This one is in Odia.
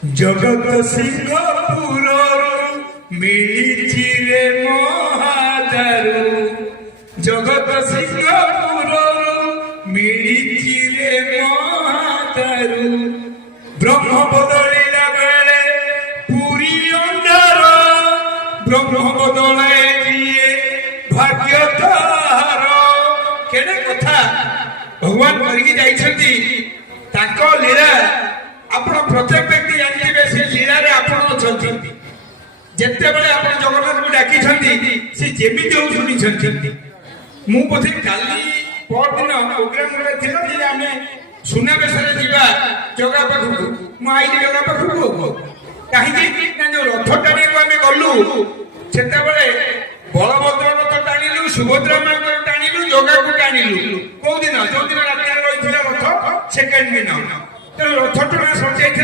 জগত সিংহপুর মিলিছি রে মহাদারু, জগত সিংহপুর মিলিছি রে মহাদারু। ব্রহ্ম বদলিলা বেড়ে পুরী অন্ধার, ব্রহ্ম বদলায় দিয়ে ভাগ্য তাহার। কেড়ে কথা ভগবান କରିକି ଯାଇଛନ୍ତି ତାଙ୍କ ଲୀଳା ଆପଣ ପ୍ରତ୍ୟେକ ବ୍ୟକ୍ତି ଜାଣିଥିବେ। ସେ ଲୀଳାରେ ଆପଣ ଅଛନ୍ତି। ଯେତେବେଳେ ଆପଣ ଜଗନ୍ନାଥଙ୍କୁ ଡାକିଛନ୍ତି ସେ ଯେମିତି ହଉ ଶୁଣିଛନ୍ତି। ମୁଁ ବୋଧେ କାଲି ପରଦିନ ପ୍ରୋଗ୍ରାମ ଗୋଟେ ଥିଲା ଯେ ଆମେ ସୁନାବେଶରେ ଯିବା ଜଗା ପାଖକୁ। ମୁଁ ଆଇଲି ଜଗା ପାଖକୁ କାହିଁକି ନା ଯୋଉ ରଥ ଟାଣିବାକୁ ଆମେ ଗଲୁ ସେତେବେଳେ ବଳଭଦ୍ର ରଥ ଟାଣିଲୁ, ସୁଭଦ୍ରା ମାଙ୍କର ଟାଣିଲୁ, ଜଗାକୁ ଟାଣିଲୁ। କୋଉ ଦିନ? ଯୋଉ ଦିନ ରାତିରେ ରହିଥିଲା ରଥ ସେକେଣ୍ଡ ଦିନ। ତେଣୁ ରଥ ଟଣା ସରିଯାଇଥିଲା।